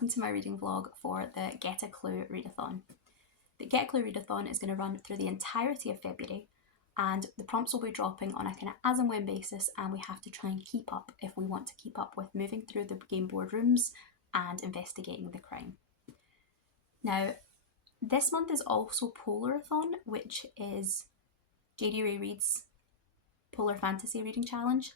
welcome to my reading vlog for the Get A Clue Readathon. The Get A Clue Readathon is going to run through the entirety of February, and the prompts will be dropping on a kind of as and when basis, and we have to try and keep up if we want to keep up with moving through the game board rooms and investigating the crime. Now, this month is also Polarathon, which is JD Ray Reid's Polar Fantasy Reading Challenge.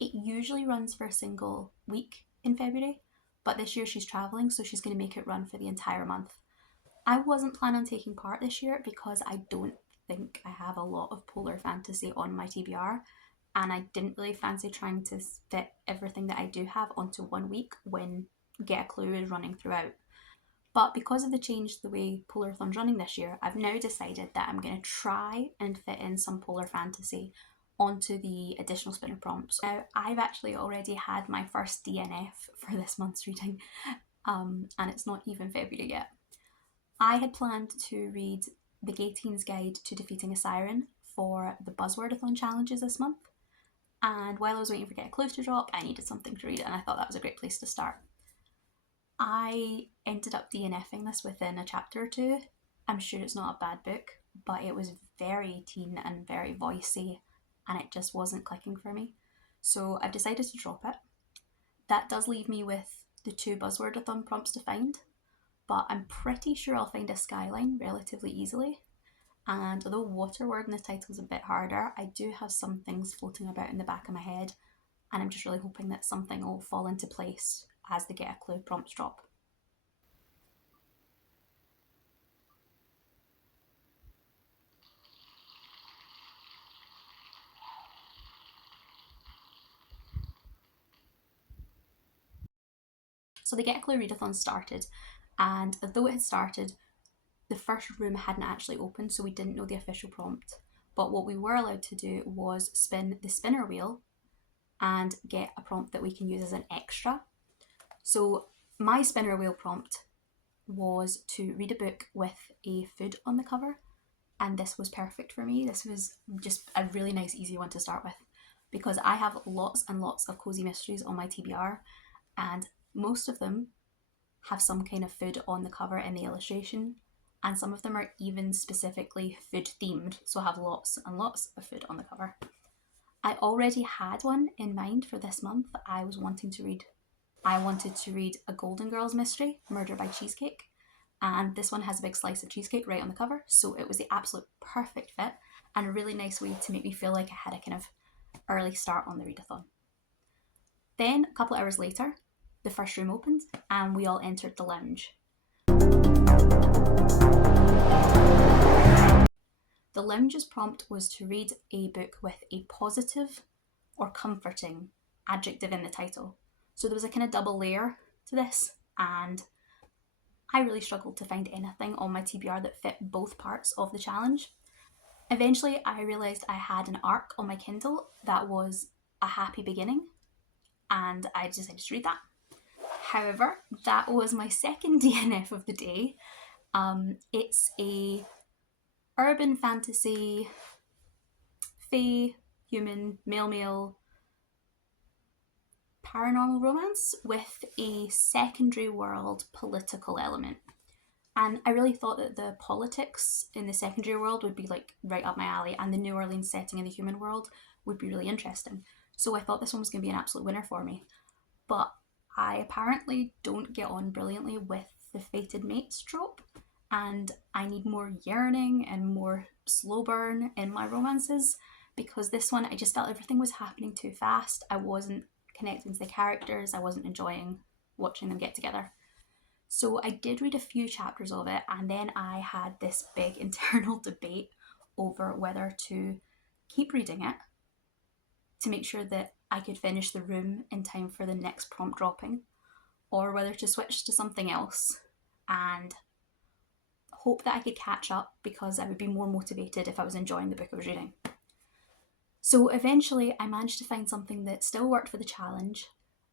It usually runs for a single week in February, but this year she's travelling, so she's going to make it run for the entire month. I wasn't planning on taking part this year because I don't think I have a lot of polar fantasy on my TBR, and I didn't really fancy trying to fit everything that I do have onto 1 week when Get A Clue is running throughout. But because of the change the way Polarathon's running this year, I've now decided that I'm going to try and fit in some polar fantasy onto the additional spinner prompts. Now, I've actually already had my first DNF for this month's reading, and it's not even February yet. I had planned to read The Gay Teen's Guide to Defeating a Siren for the Buzzwordathon challenges this month, and while I was waiting for Get A Clue to drop, I needed something to read, and I thought that was a great place to start. I ended up DNFing this within a chapter or two. I'm sure it's not a bad book, but it was very teen and very voicey, and it just wasn't clicking for me. So I've decided to drop it. That does leave me with the 2 Buzzwordathon prompts to find, but I'm pretty sure I'll find a skyline relatively easily. And although waterword in the title is a bit harder, I do have some things floating about in the back of my head, and I'm just really hoping that something will fall into place as the Get A Clue prompts drop. So the Get A Clue Readathon started, and although it had started, the first room hadn't actually opened, so we didn't know the official prompt. But what we were allowed to do was spin the spinner wheel and get a prompt that we can use as an extra. So my spinner wheel prompt was to read a book with a food on the cover, and this was perfect for me. This was just a really nice, easy one to start with, because I have lots and lots of cozy mysteries on my TBR, and most of them have some kind of food on the cover in the illustration, and some of them are even specifically food themed, so have lots and lots of food on the cover. I already had one in mind for this month. I wanted to read a Golden Girls mystery, Murder by Cheesecake, and this one has a big slice of cheesecake right on the cover, so it was the absolute perfect fit and a really nice way to make me feel like I had a kind of early start on the readathon. Then a couple of hours later, the first room opened and we all entered the lounge. The lounge's prompt was to read a book with a positive or comforting adjective in the title. So there was a kind of double layer to this, and I really struggled to find anything on my TBR that fit both parts of the challenge. Eventually I realised I had an arc on my Kindle that was a happy beginning, and I decided to read that. However, that was my second DNF of the day. It's a urban fantasy, fae, human, male, paranormal romance with a secondary world political element. And I really thought that the politics in the secondary world would be like right up my alley, and the New Orleans setting in the human world would be really interesting. So I thought this one was going to be an absolute winner for me. But I apparently don't get on brilliantly with the fated mates trope, and I need more yearning and more slow burn in my romances, because this one I just felt everything was happening too fast. I wasn't connecting to the characters, I wasn't enjoying watching them get together. So I did read a few chapters of it, and then I had this big internal debate over whether to keep reading it to make sure that I could finish the room in time for the next prompt dropping, or whether to switch to something else and hope that I could catch up, because I would be more motivated if I was enjoying the book I was reading. So eventually I managed to find something that still worked for the challenge,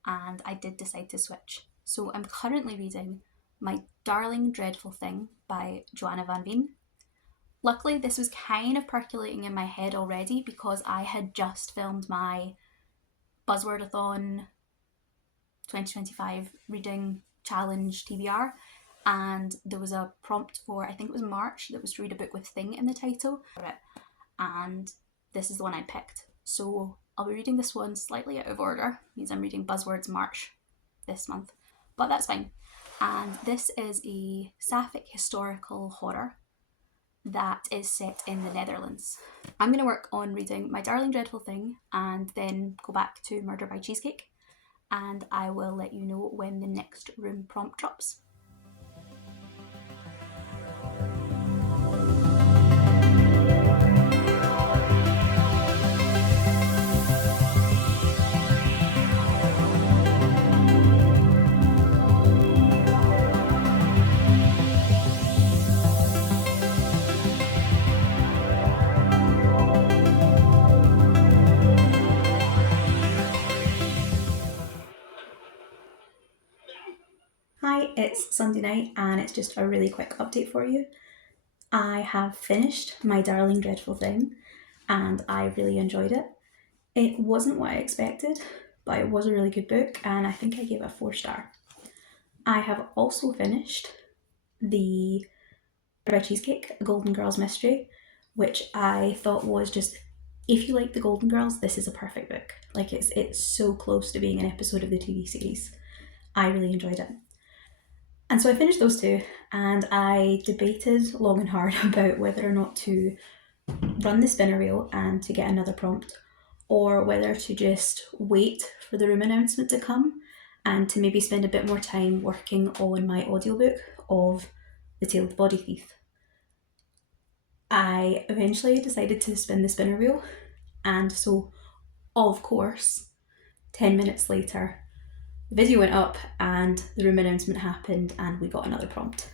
and I did decide to switch. So I'm currently reading My Darling Dreadful Thing by Johanna van Veen. Luckily, this was kind of percolating in my head already, because I had just filmed my Buzzwordathon 2025 reading challenge TBR, and there was a prompt for, I think it was March, that was to read a book with thing in the title, and this is the one I picked. So I'll be reading this one slightly out of order, means I'm reading Buzzwords March this month, but that's fine. And this is a sapphic historical horror that is set in the Netherlands. I'm going to work on reading My Darling Dreadful Thing and then go back to Murder by Cheesecake, and I will let you know when the next room prompt drops. Hi, it's Sunday night and it's just a really quick update for you. I have finished My Darling Dreadful Thing and I really enjoyed it. It wasn't what I expected, but it was a really good book and I think I gave it a 4-star. I have also finished the by Cheesecake, A Golden Girls Mystery, which I thought was just, if you like the Golden Girls, this is a perfect book. Like it's so close to being an episode of the TV series. I really enjoyed it. And so I finished those two and I debated long and hard about whether or not to run the spinner wheel and to get another prompt, or whether to just wait for the room announcement to come and to maybe spend a bit more time working on my audiobook of The Tale of the Body Thief. I eventually decided to spin the spinner wheel, and so of course 10 minutes later the video went up and the room announcement happened and we got another prompt.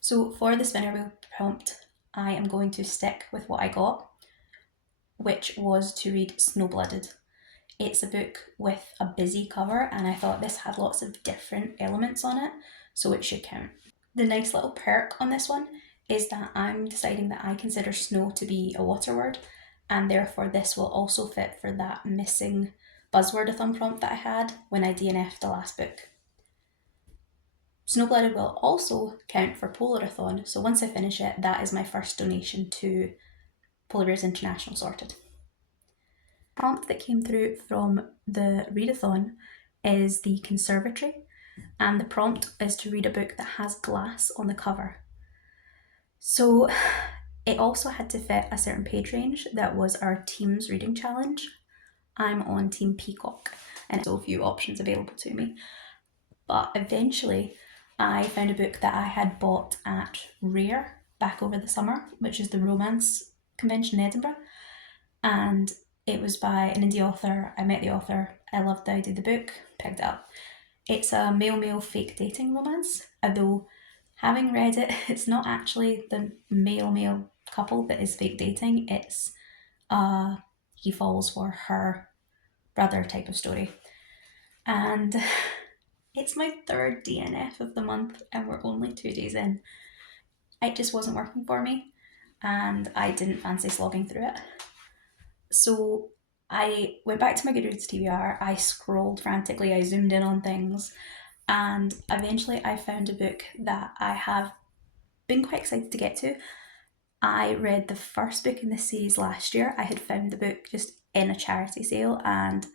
So for the spinner wheel prompt, I am going to stick with what I got, which was to read Snowblooded. It's a book with a busy cover and I thought this had lots of different elements on it, so it should count. The nice little perk on this one is that I'm deciding that I consider snow to be a water word, and therefore this will also fit for that missing Buzzwordathon prompt that I had when I DNF'd the last book. Snowblooded will also count for Polarathon, so once I finish it, that is my first donation to Polar Bears International sorted. The prompt that came through from the readathon is The Conservatory, and the prompt is to read a book that has glass on the cover. So it also had to fit a certain page range that was our team's reading challenge. I'm on Team Peacock and so few options available to me. But eventually I found a book that I had bought at Rare back over the summer, which is the romance convention in Edinburgh. And it was by an indie author. I met the author, I loved the idea of the book, picked it up. It's a male-male fake dating romance, although having read it, it's not actually the male-male couple that is fake dating, it's he falls for her brother type of story. And it's my third DNF of the month and we're only 2 days in. It just wasn't working for me and I didn't fancy slogging through it. So I went back to my Goodreads TBR, I scrolled frantically, I zoomed in on things, and eventually I found a book that I have been quite excited to get to. I read the first book in this series last year. I had found the book just in a charity sale and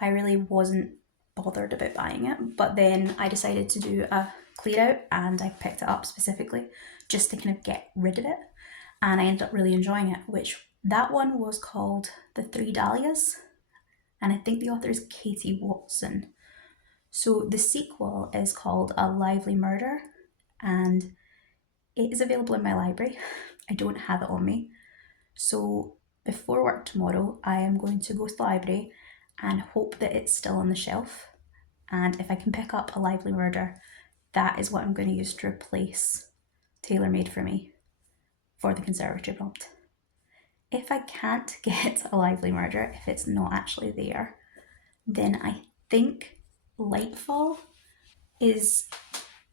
I really wasn't bothered about buying it, but then I decided to do a clear out and I picked it up specifically just to kind of get rid of it, and I ended up really enjoying it, which that one was called The Three Dahlias, and I think the author is Katie Watson. So the sequel is called A Lively Murder and it is available in my library. I don't have it on me. So before work tomorrow, I am going to go to the library and hope that it's still on the shelf. And if I can pick up A Lively Murder, that is what I'm going to use to replace Tailor Made for Me for the conservatory prompt. If I can't get A Lively Murder, if it's not actually there, Then I think Lightfall is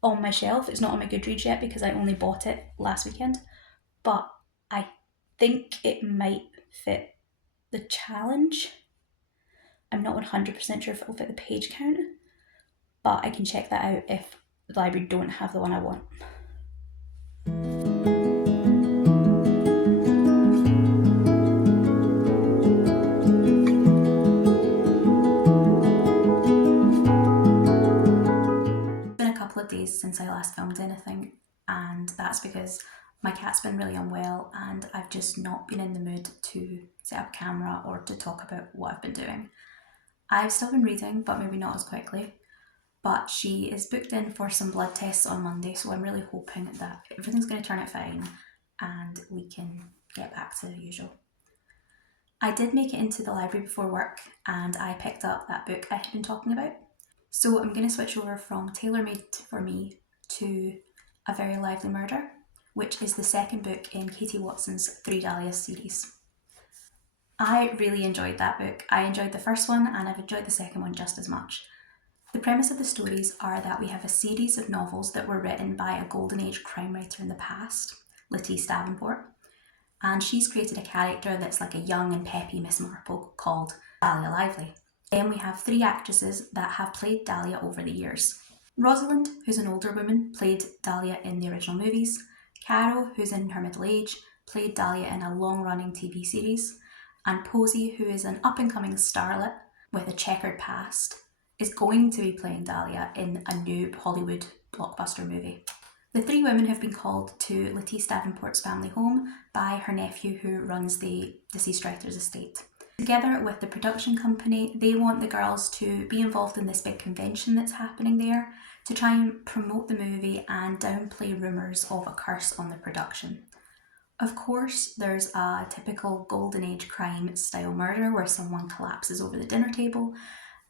on my shelf. It's not on my Goodreads yet because I only bought it last weekend, but I think it might fit the challenge. I'm not 100% sure if it will fit the page count, but I can check that out if the library don't have the one I want. It's been a couple of days since I last filmed anything, and that's because my cat's been really unwell and I've just not been in the mood to set up a camera or to talk about what I've been doing. I've still been reading, but maybe not as quickly. But she is booked in for some blood tests on Monday, so I'm really hoping that everything's going to turn out fine and we can get back to the usual. I did make it into the library before work and I picked up that book I had been talking about. So I'm going to switch over from Tailor Made for Me to A Very Lively Murder, which is the second book in Katie Watson's Three Dahlias series. I really enjoyed that book. I enjoyed the first one and I've enjoyed the second one just as much. The premise of the stories are that we have a series of novels that were written by a Golden Age crime writer in the past, Lettice Davenport, and she's created a character that's like a young and peppy Miss Marple called Dahlia Lively. Then we have three actresses that have played Dahlia over the years. Rosalind, who's an older woman, played Dahlia in the original movies. Carol, who's in her middle age, played Dahlia in a long-running TV series. And Posey, who is an up-and-coming starlet with a checkered past, is going to be playing Dahlia in a new Hollywood blockbuster movie. The three women have been called to Lettice Davenport's family home by her nephew who runs the deceased writer's estate. Together with the production company, they want the girls to be involved in this big convention that's happening there to try and promote the movie and downplay rumours of a curse on the production. Of course, there's a typical Golden Age crime style murder where someone collapses over the dinner table,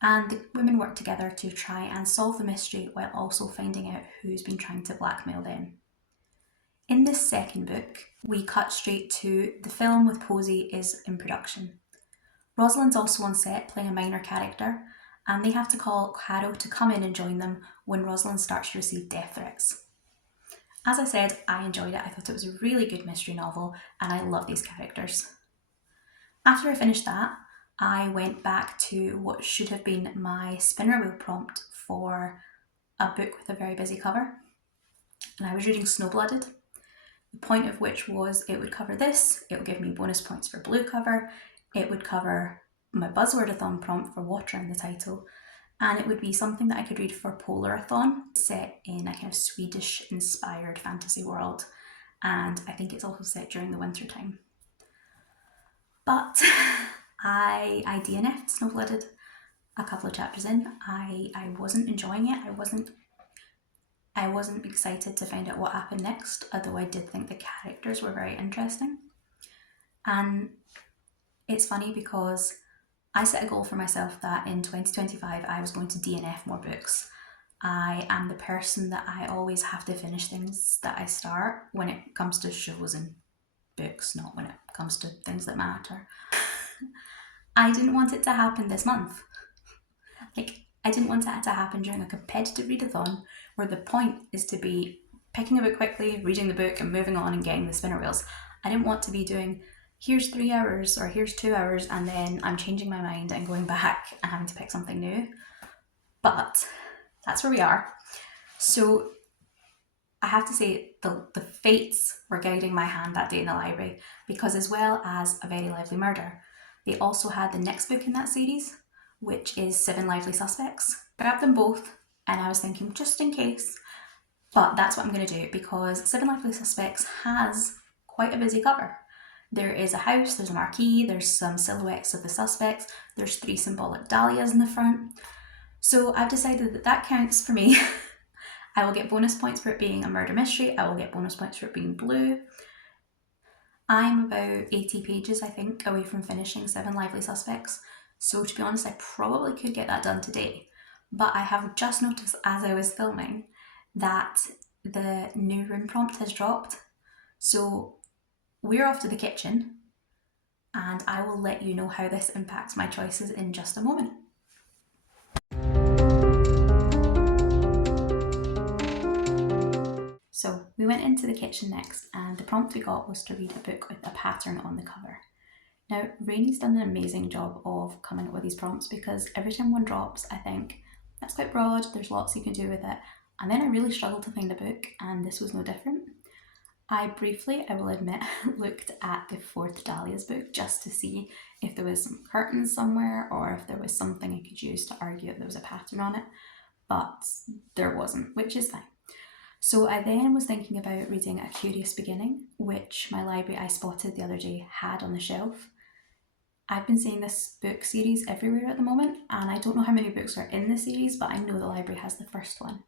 and the women work together to try and solve the mystery while also finding out who's been trying to blackmail them. In this second book, we cut straight to the film with Posey is in production. Rosalind's also on set playing a minor character, and they have to call Carol to come in and join them when Rosalind starts to receive death threats. As I said, I enjoyed it. I thought it was a really good mystery novel and I love these characters. After I finished that, I went back to what should have been my spinner wheel prompt for a book with a very busy cover. And I was reading Snowblooded, the point of which was it would cover this, it would give me bonus points for blue cover, it would cover my buzzwordathon prompt for water in the title, and it would be something that I could read for Polarathon, set in a kind of Swedish-inspired fantasy world, and I think it's also set during the winter time. But I DNF'd Snowblooded a couple of chapters in. I wasn't enjoying it. I wasn't excited to find out what happened next, although I did think the characters were very interesting. And it's funny because I set a goal for myself that in 2025 I was going to DNF more books. I am the person that I always have to finish things that I start when it comes to shows and books, not when it comes to things that matter. I didn't want it to happen this month. I didn't want it to happen during a competitive readathon where the point is to be picking a book quickly, reading the book and moving on and getting the spinner wheels. I didn't want to be doing here's 3 hours or here's 2 hours and then I'm changing my mind and going back and having to pick something new. But that's where we are. So I have to say the fates were guiding my hand that day in the library, because as well as A Very Lively Murder, they also had the next book in that series, which is 7 Lively Suspects. I grabbed them both and I was thinking just in case, but that's what I'm going to do because 7 Lively Suspects has quite a busy cover. There is a house, there's a marquee, there's some silhouettes of the suspects, there's 3 symbolic dahlias in the front. So I've decided that that counts for me. I will get bonus points for it being a murder mystery. I will get bonus points for it being blue. I'm about 80 pages, I think, away from finishing 7 Lively Suspects. So to be honest, I probably could get that done today. But I have just noticed as I was filming that the new room prompt has dropped. So we're off to the kitchen and I will let you know how this impacts my choices in just a moment. So we went into the kitchen next, and the prompt we got was to read a book with a pattern on the cover. Now, Rainie's done an amazing job of coming up with these prompts, because every time one drops, I think, that's quite broad, there's lots you can do with it. And then I really struggled to find a book, and this was no different. I briefly, I will admit, looked at the fourth Dahlia's book just to see if there was some curtains somewhere or if there was something I could use to argue that there was a pattern on it, but there wasn't, which is fine. So I then was thinking about reading A Curious Beginning, which my library I spotted the other day had on the shelf. I've been seeing this book series everywhere at the moment, and I don't know how many books are in the series, but I know the library has the first one.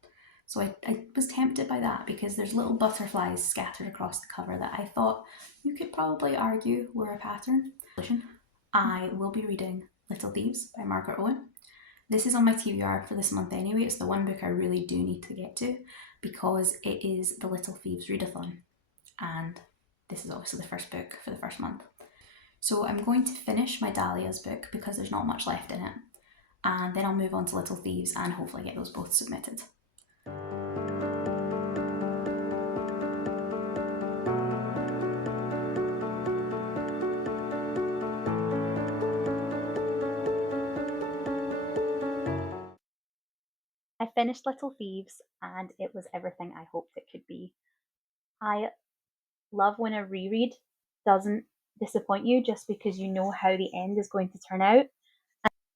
So I was tempted by that because there's little butterflies scattered across the cover that I thought you could probably argue were a pattern. I will be reading Little Thieves by Margaret Owen. This is on my TBR for this month anyway. It's the one book I really do need to get to because it is the Little Thieves Readathon, and this is obviously the first book for the first month. So I'm going to finish my Dahlia's book because there's not much left in it, and then I'll move on to Little Thieves and hopefully get those both submitted. I finished Little Thieves and it was everything I hoped it could be. I love when a reread doesn't disappoint you just because you know how the end is going to turn out.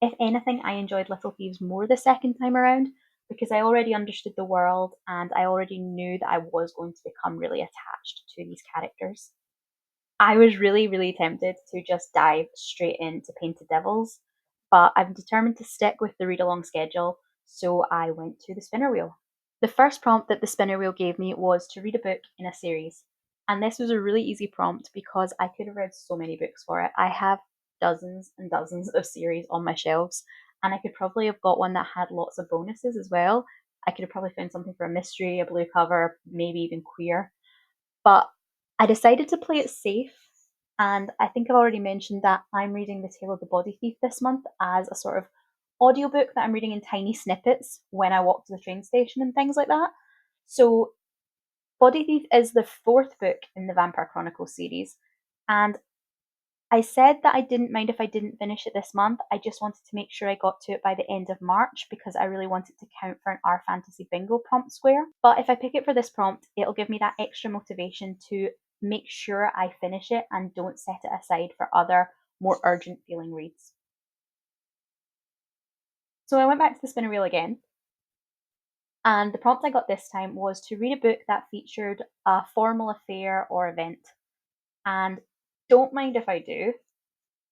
If anything, I enjoyed Little Thieves more the second time around because I already understood the world and I already knew that I was going to become really attached to these characters. I was really, really tempted to just dive straight into Painted Devils, but I'm determined to stick with the read along schedule, so I went to the spinner wheel. The first prompt that the spinner wheel gave me was to read a book in a series, and this was a really easy prompt because I could have read so many books for it. I have dozens and dozens of series on my shelves, and I could probably have got one that had lots of bonuses as well. I could have probably found something for a mystery, a blue cover, maybe even queer. But I decided to play it safe, and I think I've already mentioned that I'm reading The Tale of the Body Thief this month as a sort of audiobook that I'm reading in tiny snippets when I walk to the train station and things like that. So Body Thief is the fourth book in the Vampire Chronicles series, and I said that I didn't mind if I didn't finish it this month. I just wanted to make sure I got to it by the end of March because I really wanted to count for an R Fantasy Bingo prompt square. But if I pick it for this prompt, it'll give me that extra motivation to make sure I finish it and don't set it aside for other, more urgent feeling reads. So I went back to the spinner wheel again, and the prompt I got this time was to read a book that featured a formal affair or event. And don't mind if I do,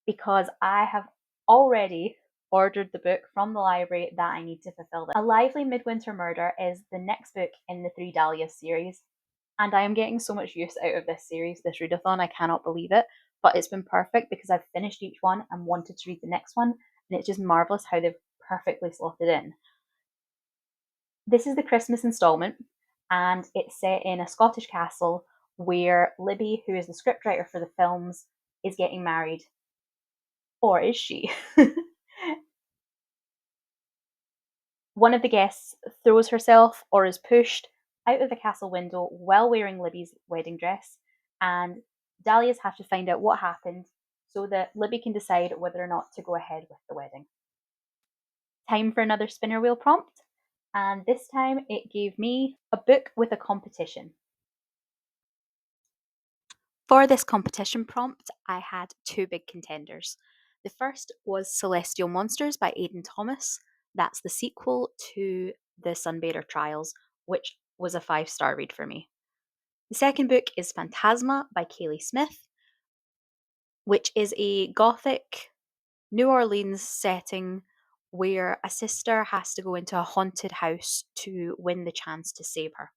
because I have already ordered the book from the library that I need to fulfill this. A Lively Midwinter Murder is the next book in the Three Dahlias series, and I am getting so much use out of this series, this readathon, I cannot believe it, but it's been perfect because I've finished each one and wanted to read the next one, and it's just marvellous how they've perfectly slotted in. This is the Christmas instalment, and it's set in a Scottish castle where Libby, who is the scriptwriter for the films, is getting married. Or is she? One of the guests throws herself or is pushed out of the castle window while wearing Libby's wedding dress, and Dahlias have to find out what happened so that Libby can decide whether or not to go ahead with the wedding. Time for another spinner wheel prompt, and this time it gave me a book with a competition. For this competition prompt, I had two big contenders. The first was Celestial Monsters by Aidan Thomas. That's the sequel to the Sunbather Trials, which was a 5-star read for me. The second book is Phantasma by Kaylee Smith, which is a gothic New Orleans setting where a sister has to go into a haunted house to win the chance to save her.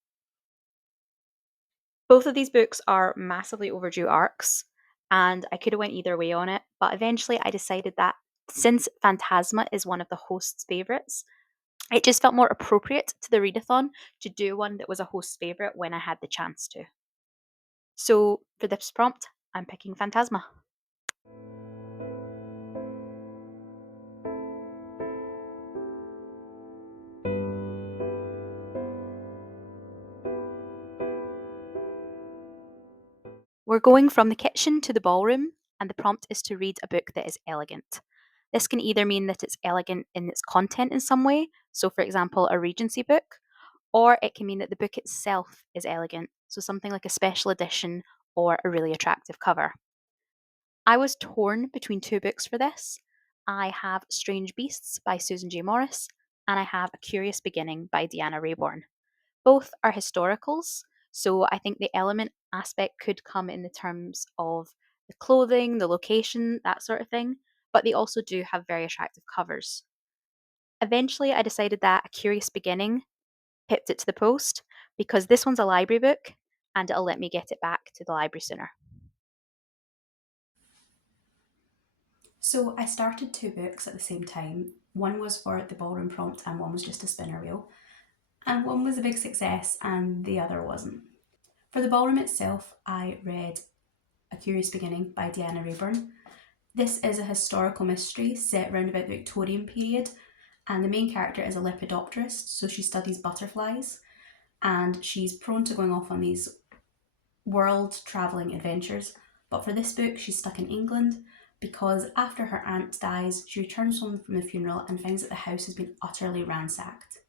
Both of these books are massively overdue arcs, and I could have went either way on it, but eventually I decided that since Phantasma is one of the host's favourites, it just felt more appropriate to the readathon to do one that was a host's favourite when I had the chance to. So for this prompt, I'm picking Phantasma. We're going from the kitchen to the ballroom, and the prompt is to read a book that is elegant. This can either mean that it's elegant in its content in some way, so for example, a Regency book, or it can mean that the book itself is elegant, so something like a special edition or a really attractive cover. I was torn between two books for this. I have Strange Beasts by Susan J. Morris, and I have A Curious Beginning by Deanna Rayborn. Both are historicals, so I think the element aspect could come in the terms of the clothing, the location, that sort of thing, but they also do have very attractive covers. Eventually, I decided that A Curious Beginning pipped it to the post because this one's a library book and it'll let me get it back to the library sooner. So I started two books at the same time. One was for the ballroom prompt and one was just a spinner wheel. And one was a big success and the other wasn't. For the ballroom itself, I read A Curious Beginning by Deanna Rayborn. This is a historical mystery set around about the Victorian period, and the main character is a lepidopterist, so she studies butterflies, and she's prone to going off on these world travelling adventures. But for this book, she's stuck in England because after her aunt dies, she returns home from the funeral and finds that the house has been utterly ransacked.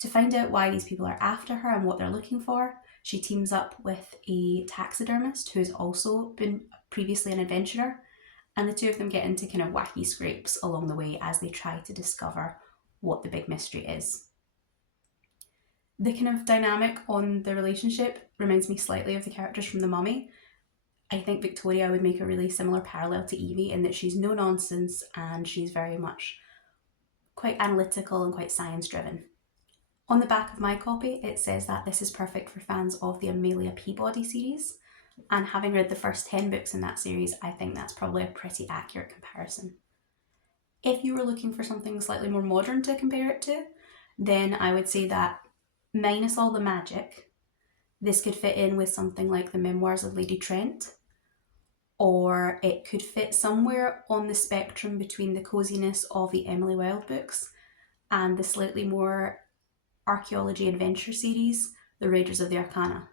To find out why these people are after her and what they're looking for, she teams up with a taxidermist who has also been previously an adventurer, and the two of them get into kind of wacky scrapes along the way as they try to discover what the big mystery is. The kind of dynamic on the relationship reminds me slightly of the characters from The Mummy. I think Victoria would make a really similar parallel to Evie in that she's no nonsense and she's very much quite analytical and quite science driven. On the back of my copy, it says that this is perfect for fans of the Amelia Peabody series, and having read the first 10 books in that series, I think that's probably a pretty accurate comparison. If you were looking for something slightly more modern to compare it to, then I would say that minus all the magic, this could fit in with something like the Memoirs of Lady Trent, or it could fit somewhere on the spectrum between the coziness of the Emily Wilde books and the slightly more archaeology adventure series, The Raiders of the Arcana.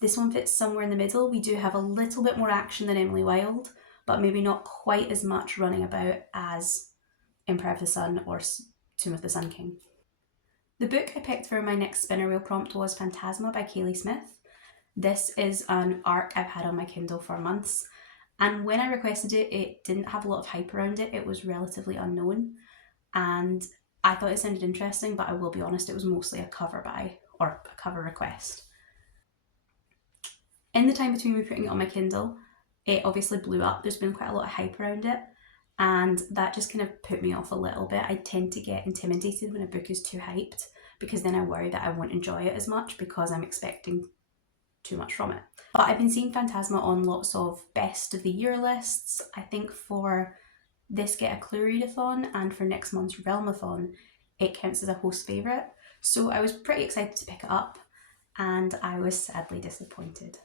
This one fits somewhere in the middle. We do have a little bit more action than Emily Wilde, but maybe not quite as much running about as Empire of the Sun or Tomb of the Sun King. The book I picked for my next spinner wheel prompt was Phantasma by Kaylee Smith. This is an ARC I've had on my Kindle for months, and when I requested it, it didn't have a lot of hype around it. It was relatively unknown, and I thought it sounded interesting, but I will be honest, it was mostly a cover buy or a cover request. In the time between me putting it on my Kindle, it obviously blew up. There's been quite a lot of hype around it, and that just kind of put me off a little bit. I tend to get intimidated when a book is too hyped because then I worry that I won't enjoy it as much because I'm expecting too much from it. But I've been seeing Phantasma on lots of best of the year lists. I think for this Get A Clue Readathon and for next month's Realmathon, it counts as a host favourite. So I was pretty excited to pick it up, and I was sadly disappointed.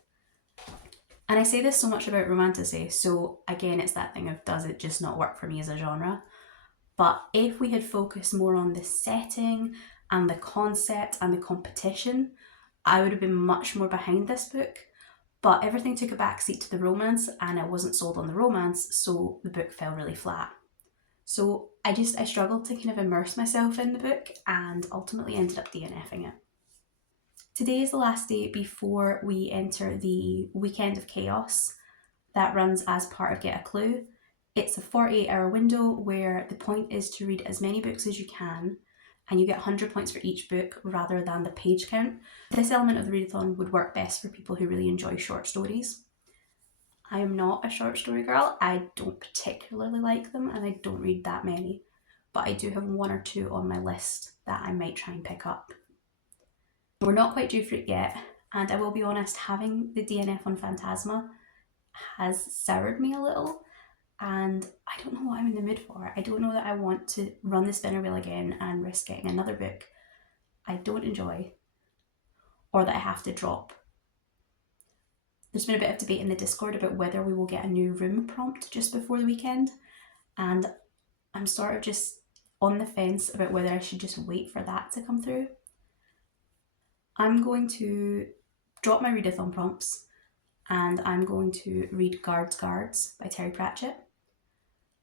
And I say this so much about romantasy, so again, it's that thing of does it just not work for me as a genre? But if we had focused more on the setting and the concept and the competition, I would have been much more behind this book. But everything took a backseat to the romance, and I wasn't sold on the romance, so the book fell really flat. So I struggled to kind of immerse myself in the book and ultimately ended up DNFing it. Today is the last day before we enter the Weekend of Chaos that runs as part of Get A Clue. It's a 48-hour window where the point is to read as many books as you can, and you get 100 points for each book rather than the page count. This element of the readathon would work best for people who really enjoy short stories. I am not a short story girl. I don't particularly like them, and I don't read that many, but I do have one or two on my list that I might try and pick up. We're not quite due for it yet, and I will be honest, having the DNF on Phantasma has soured me a little, and I don't know what I'm in the mood for. I don't know that I want to run the spinner wheel again and risk getting another book I don't enjoy or that I have to drop. There's been a bit of debate in the Discord about whether we will get a new room prompt just before the weekend, and I'm sort of just on the fence about whether I should just wait for that to come through. I'm going to drop my readathon prompts and I'm going to read Guards by Terry Pratchett.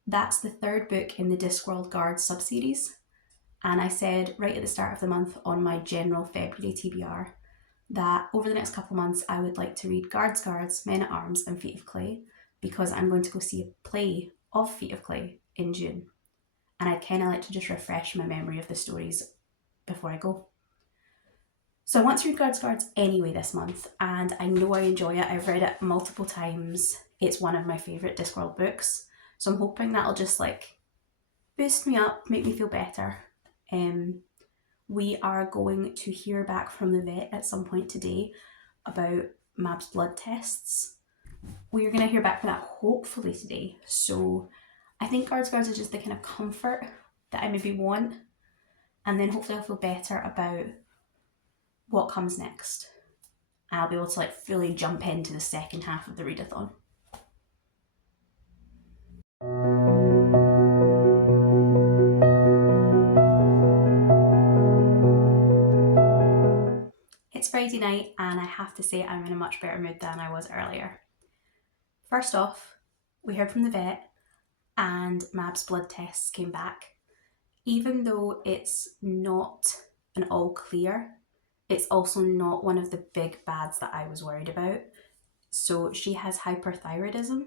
That's the third book in the Discworld Guards subseries, and I said right at the start of the month on my general February TBR that over the next couple of months I would like to read Guards, Men at Arms and Feet of Clay, because I'm going to go see a play of Feet of Clay in June, and I'd kind of like to just refresh my memory of the stories before I go. So I want to read Guards anyway this month, and I know I enjoy it. I've read it multiple times. It's one of my favourite Discworld books, so I'm hoping that'll just like boost me up, make me feel better. We are going to hear back from the vet at some point today about Mab's blood tests. We're going to hear back from that hopefully today. So I think Guards is just the kind of comfort that I maybe want, and then hopefully I'll feel better about what comes next. I'll be able to like fully jump into the second half of the readathon. It's Friday night and I have to say I'm in a much better mood than I was earlier. First off, we heard from the vet and Mab's blood tests came back. Even though it's not an all clear, it's also not one of the big bads that I was worried about. So she has hyperthyroidism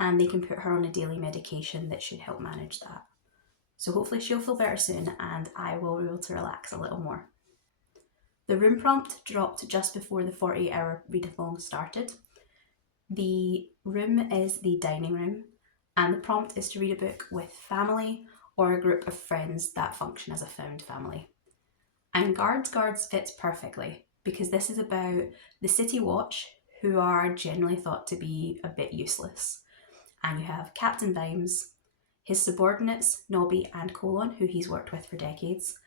and they can put her on a daily medication that should help manage that. So hopefully she'll feel better soon and I will be able to relax a little more. The room prompt dropped just before the 48-hour readathon started. The room is the dining room and the prompt is to read a book with family or a group of friends that function as a found family. And Guards fits perfectly because this is about the City Watch, who are generally thought to be a bit useless. And you have Captain Vimes, his subordinates, Nobby and Colon, who he's worked with for decades,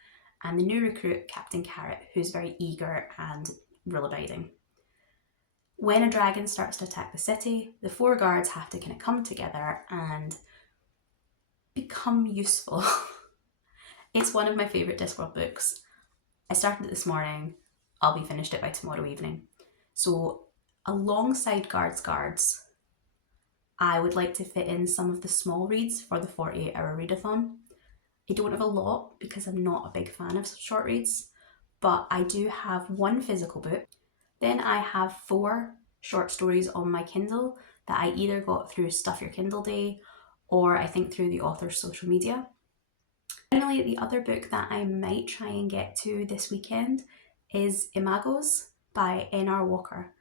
and the new recruit, Captain Carrot, who's very eager and rule-abiding. When a dragon starts to attack the city, the four guards have to kind of come together and become useful. It's one of my favourite Discworld books. I started it this morning. I'll be finished it by tomorrow evening. So alongside Guards, I would like to fit in some of the small reads for the 48-hour readathon. I don't have a lot because I'm not a big fan of short reads, but I do have one physical book. Then I have 4 short stories on my Kindle that I either got through Stuff Your Kindle Day or I think through the author's social media. Finally, the other book that I might try and get to this weekend is Imagos by N.R. Walker.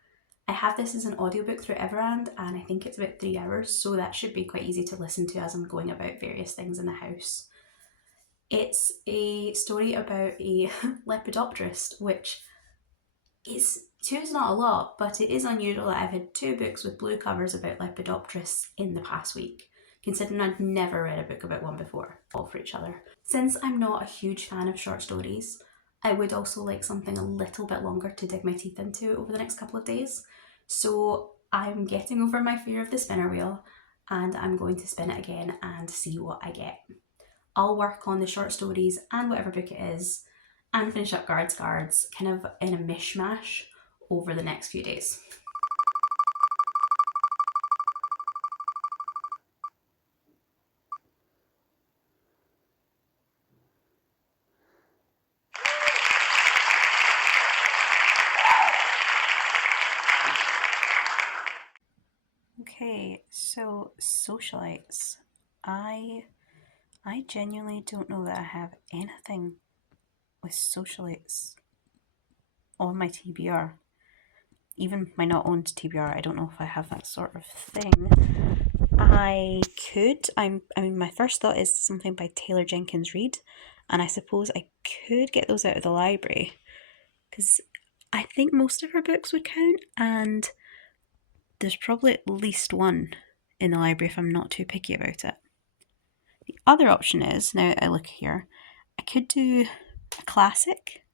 I have this as an audiobook through Everand and I think it's about 3 hours, so that should be quite easy to listen to as I'm going about various things in the house. It's a story about a lepidopterist, which is 2 is not a lot, but it is unusual that I've had 2 books with blue covers about lepidopterists in the past week, considering I'd never read a book about one before, all for each other. Since I'm not a huge fan of short stories, I would also like something a little bit longer to dig my teeth into over the next couple of days. So I'm getting over my fear of the spinner wheel and I'm going to spin it again and see what I get. I'll work on the short stories and whatever book it is and finish up Guards kind of in a mishmash over the next few days. Okay, so socialites. I genuinely don't know that I have anything with socialites on my TBR. Even my not owned TBR, I don't know if I have that sort of thing. I mean, my first thought is something by Taylor Jenkins Reid, and I suppose I could get those out of the library because I think most of her books would count, and there's probably at least one in the library if I'm not too picky about it. The other option is, now I look here, I could do a classic,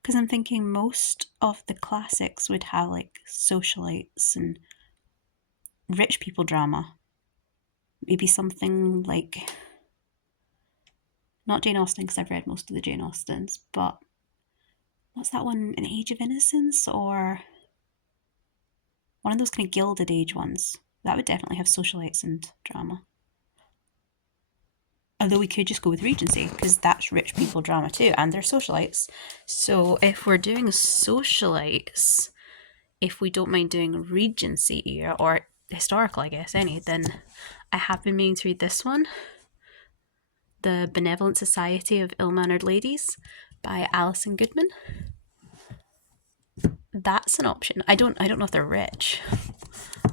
because I'm thinking most of the classics would have like socialites and rich people drama. Maybe something like, not Jane Austen because I've read most of the Jane Austens, but what's that one, An Age of Innocence, or One of those kind of Gilded Age ones. That would definitely have socialites and drama. Although we could just go with Regency, because that's rich people drama too, and they're socialites. So if we're doing socialites, if we don't mind doing Regency era, or historical, I guess, then I have been meaning to read this one, The Benevolent Society of Ill-Mannered Ladies by Alison Goodman. That's an option. I don't know if they're rich.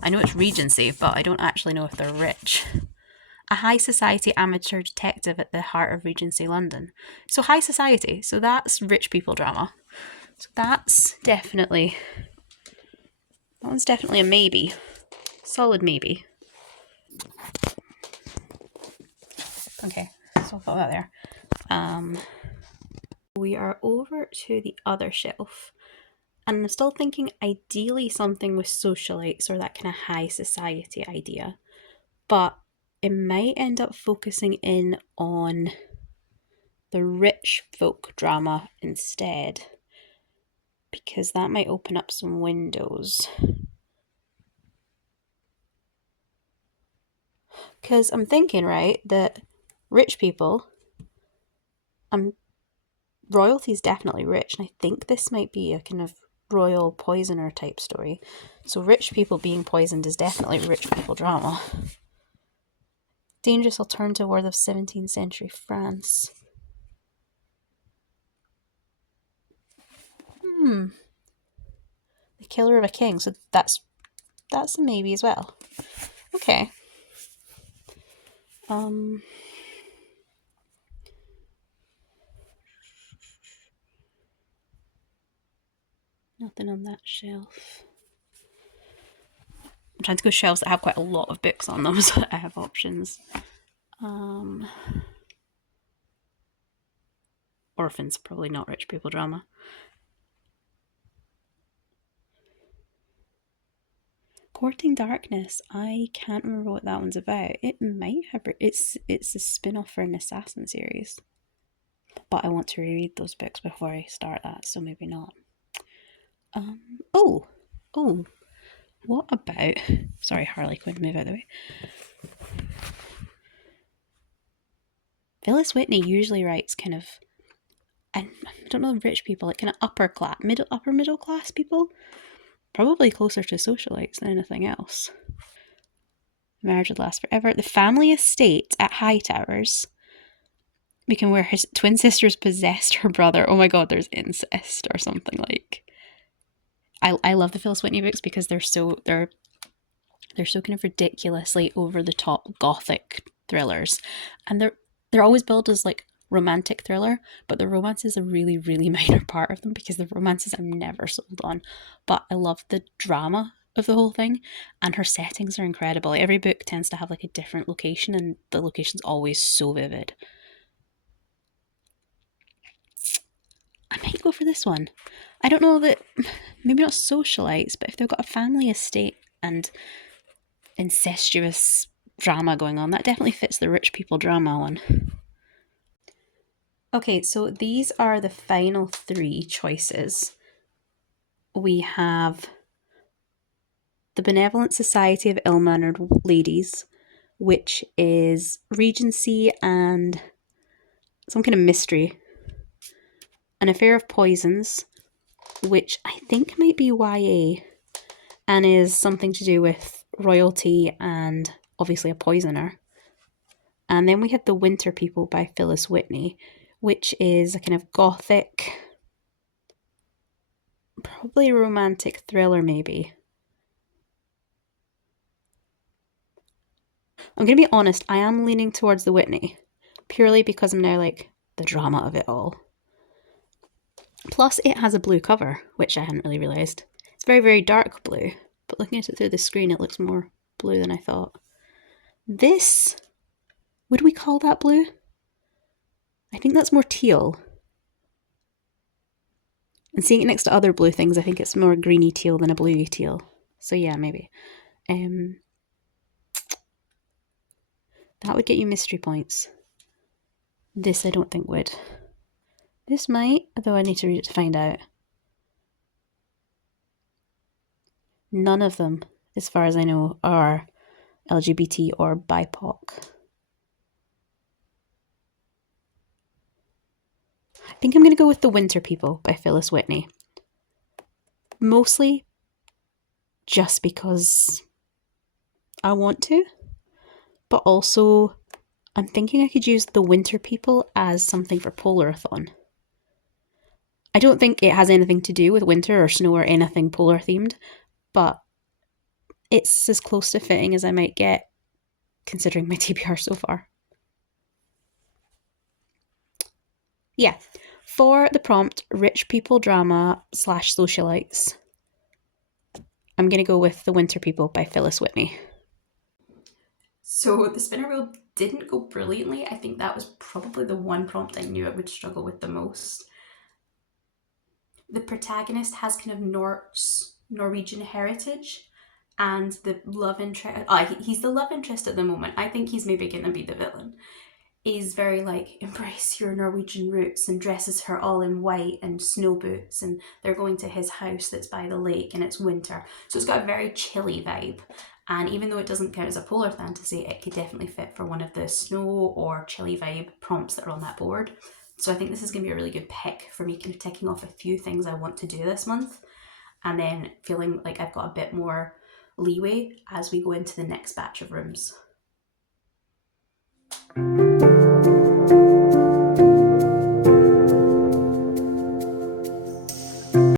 I know it's Regency, but I don't actually know if they're rich. A high society amateur detective at the heart of Regency London. So high society, so that's rich people drama. So that one's definitely a maybe. Solid maybe. Okay, so I'll put that there. We are over to the other shelf. And I'm still thinking ideally something with socialites or that kind of high society idea. But it might end up focusing in on the rich folk drama instead, because that might open up some windows. Because I'm thinking, right, that rich people, royalty's definitely rich, and I think this might be a kind of royal poisoner type story. So rich people being poisoned is definitely rich people drama. Dangerous alternative world of 17th century France. The Killer of a King. So that's a maybe as well. Okay. Nothing on that shelf. I'm trying to go shelves that have quite a lot of books on them so that I have options. Orphans, probably not rich people drama. Courting Darkness. I can't remember what that one's about. It might have. It's a spin-off for an assassin series, but I want to reread those books before I start that, so maybe not. Oh, what about? Sorry, Harley Quinn, move out of the way. Phyllis Whitney usually writes kind of, I don't know, rich people, like kind of upper middle class people. Probably closer to socialites than anything else. Marriage would last forever. The family estate at Hightowers. Where his twin sisters possessed her brother. Oh my god, there's incest or something like. I love the Phyllis Whitney books because they're so kind of ridiculously over the top gothic thrillers, and they're always billed as like romantic thriller, but the romance is a really, really minor part of them because the romances I'm never sold on. But I love the drama of the whole thing, and her settings are incredible. Like, every book tends to have like a different location, and the location's always so vivid. I might go for this one. I don't know that, maybe not socialites, but if they've got a family estate and incestuous drama going on, that definitely fits the rich people drama one. Okay, so these are the final three choices. We have The Benevolent Society of Ill-Mannered Ladies, which is Regency and some kind of mystery. An Affair of Poisons, which I think might be YA, and is something to do with royalty and obviously a poisoner. And then we have The Winter People by Phyllis Whitney, which is a kind of gothic, probably a romantic thriller maybe. I'm going to be honest, I am leaning towards The Whitney, purely because I'm now like the drama of it all. Plus it has a blue cover, which I hadn't really realised. It's very, very dark blue, but looking at it through the screen it looks more blue than I thought. This, would we call that blue? I think that's more teal. And seeing it next to other blue things, I think it's more greeny teal than a bluey teal. So yeah, maybe. That would get you mystery points. This I don't think would. This might, although I need to read it to find out. None of them, as far as I know, are LGBT or BIPOC. I think I'm going to go with The Winter People by Phyllis Whitney. Mostly just because I want to, but also I'm thinking I could use The Winter People as something for Polarathon. I don't think it has anything to do with winter or snow or anything polar themed, but it's as close to fitting as I might get considering my TBR so far. Yeah, for the prompt, rich people drama / socialites, I'm going to go with The Winter People by Phyllis Whitney. So the spinner wheel didn't go brilliantly. I think that was probably the one prompt I knew I would struggle with the most. The protagonist has kind of Norwegian heritage, and the love interest. He's the love interest at the moment. I think he's maybe going to be the villain. Is very like embrace your Norwegian roots and dresses her all in white and snow boots, and they're going to his house that's by the lake and it's winter. So it's got a very chilly vibe. And even though it doesn't count as a polar fantasy, it could definitely fit for one of the snow or chilly vibe prompts that are on that board. So I think this is going to be a really good pick for me, kind of ticking off a few things I want to do this month, and then feeling like I've got a bit more leeway as we go into the next batch of rooms.